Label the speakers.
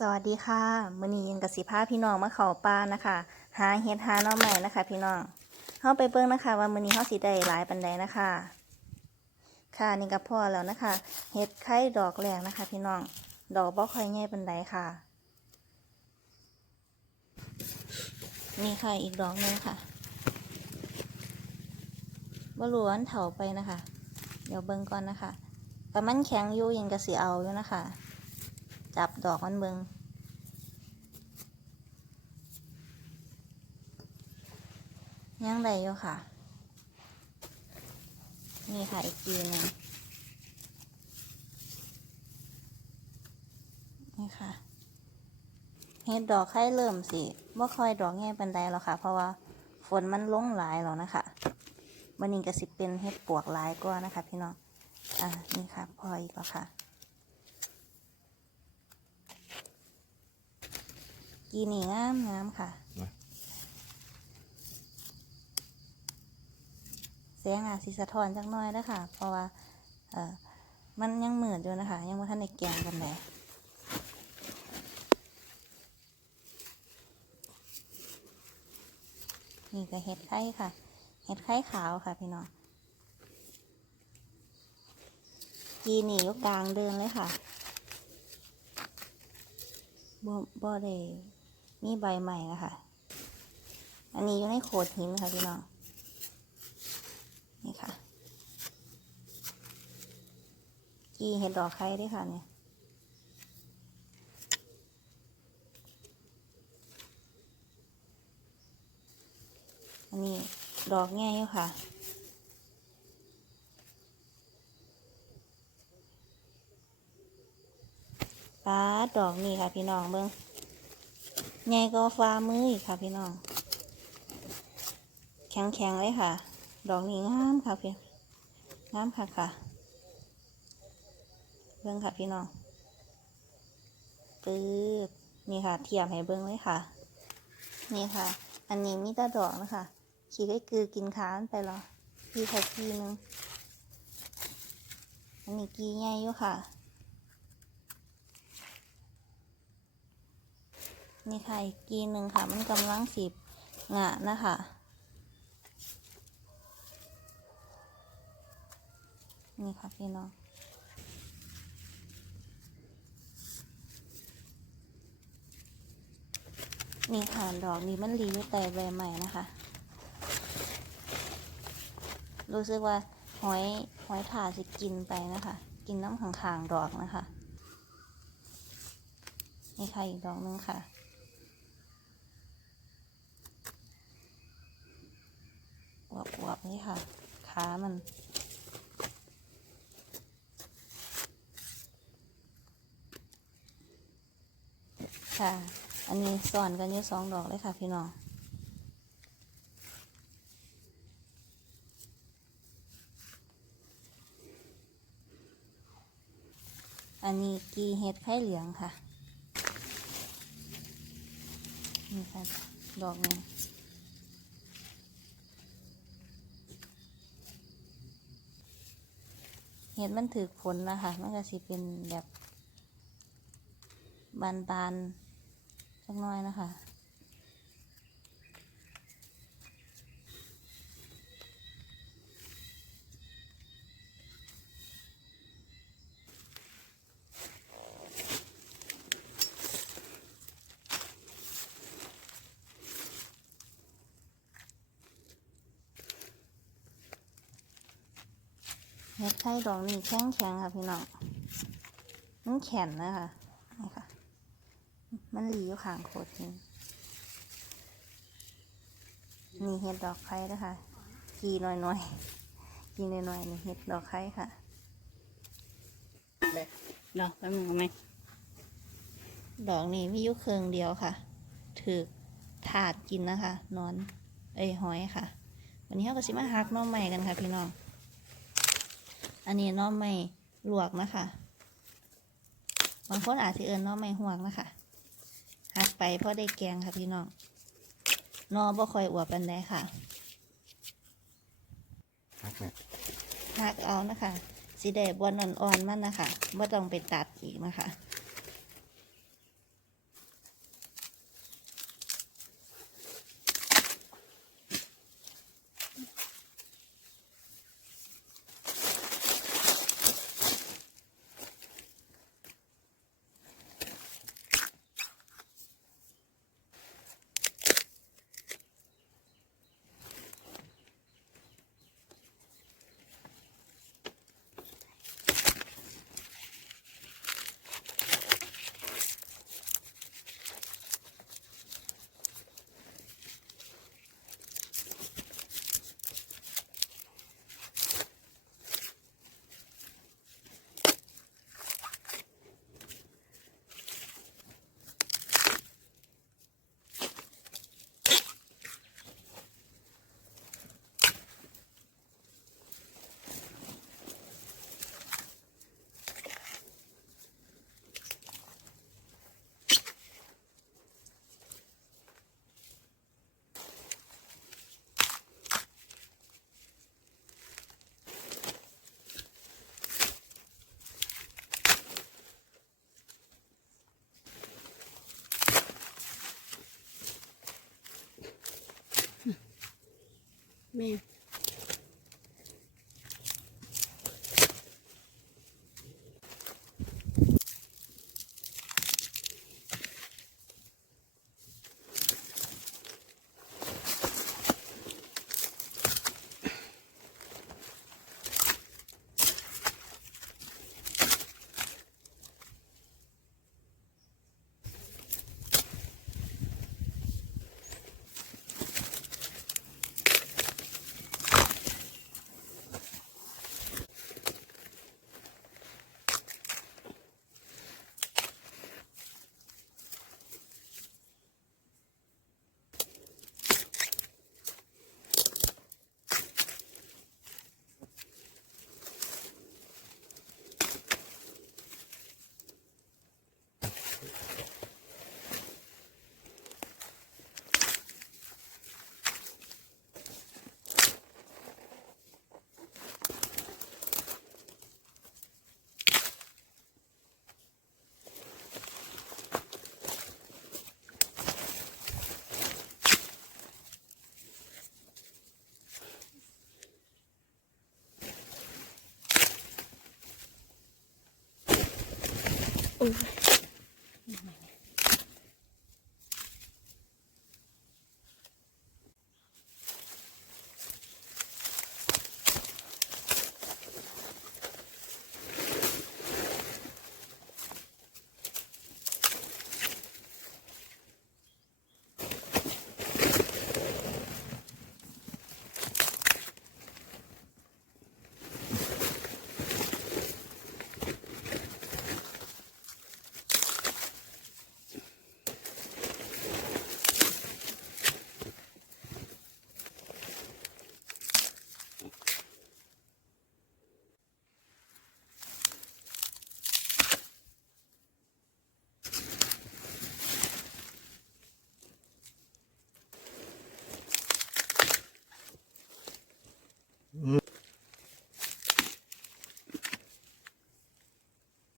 Speaker 1: สวัสดีค่ะมื้อนี้ยังกับสิพาพี่น้องมาเขาป่านะคะ หาเห็ดหาน่อใหม่นะคะ พี่น้องเฮาไปเบิ่งนะคะ ว่ามื้อนี้เฮาสิได้หลายปานใดนะคะ ค่ะนี่ก็พอแล้วนะคะเห็ดไข่ดอกแรกนะคะ พี่น้องดอกบ่ค่อยใหญ่ปานใดค่ะนี่ค่ะอีกดอกหนึงค่ะบ่รู้ว่อันเถาไปนะคะ เดี๋ยวเบิ่งก่อนนะคะแต่มันแข็งอยู่ยังก็สิเอาอยู่นะคะ จับดอกมันเบิงยังไดอยู่ค่ะ นี่ค่ะอีกทีนึงนี่ค่ะเห็ดดอกไข่เริ่มสิว่ค่อยดอกแง่เปันไดแล้วค่ะ เพราะว่าฝนมันลงหลายแล้วนะคะวันนี้ก็สิเป็นเห็ดปวกหลายกว่านะคะ พี่น้อง อ่า นี่ค่ะ พออีกแล้วค่ะ กีนี่งามงามค่ะ
Speaker 2: มา
Speaker 1: เสียงอาจสิสะท้อนจักหน้อยนะคะเพราะว่า เออมันยังเหมือนอยู่นะคะ ยังไม่ทันได้แกงกันเลยนี่ก็เห็ดไข่ค่ะ เห็ดไข่ขาวค่ะพี่น้อง กีนี่อยู่กลางเดินเลยค่ะบ่บ่ได้ มีใบใหม่นะคะ อันนี้อยู่ในโขดหินค่ะพี่น้อง นี่ค่ะ กีเห็ดดอกไข่ด้วยค่ะเนี่ยอันนี้ดอกแง่อยู่ค่ะปาดดอกนี่ค่ะพี่น้องเบิ้ง ใหญ่ก็ฟ้ามืออีกค่ะพี่น้อง แข็งๆเลยค่ะ ดอกนี้งามค่ะพี่งามค่ะค่ะเบิ้งค่ะพี่น้องปึ๊บนี่ค่ะ เทียมให้เบิ้งเลยค่ะ นี่ค่ะ อันนี้มีต่ดอกนะคะขี่ได้คือกินค้านไปหรอพี่ค่ะกีหนึงอันนี้กีใหญ่อยู่ค่ะ นี่ค่ะอีกกีหนึ่งค่ะ มันกำลังสิบงะนะคะนี่ค่ะพี่น้องนี่ค่ะดอกนี้มันรีอยู่แต่ใบใหม่นะคะ รู้สึกว่าหอยหอยถ่าสิกินไปนะคะ กินน้ำขังๆดอกนะคะ นี่ค่ะอีกดอกนึงค่ะ อวบๆ นี่ค่ะ ขามัน ค่ะ อันนี้สอนกันอยู่สองดอกเลยค่ะพี่น้องอันนี้กีเห็ดไข่เหลืองค่ะ นี่ค่ะ ดอกหนึ เห็ดมันถือผลนะคะมันก็สิเป็นแบบบานๆสักน้อยนะคะ เห็ดไข่ดอกนี่แข็งแข็งๆค่ะพี่น้องมันแข็งนะคะนี่ค่ะ มันหลีอยู่ข้างโคตรนี่นี่เห็ดดอกไข่นะคะกีหน่อยหน่อยๆกีหน่อยหน่อยๆนี่เห็ดดอกไข่ค่ะ
Speaker 3: เนาะแป๊บนึงเอาไหม
Speaker 1: ดอกนี้มีอยู่เครื่องเดียวค่ะ ถือถาดกินนะคะนอน เอ้ยหอยค่ะ วันนี้เราก็สิมาหักหน้อใหม่กันค่ะพี่น้อง อันนี้หน้อใหม่ลวกนะคะ บางคนอาจจะเอิญน้อใหม่หวกนะคะหักไปเพราะได้แกงค่ะพี่น้องหนอบ่ค่อยอวบปันใดค่ะ
Speaker 2: ฮักเนี่ย
Speaker 1: หักเอานะคะสีแดงบอลอ่อนๆมันนะคะไม่ต้องไปตัดอีกนะคะ
Speaker 3: แม่ โอ้ย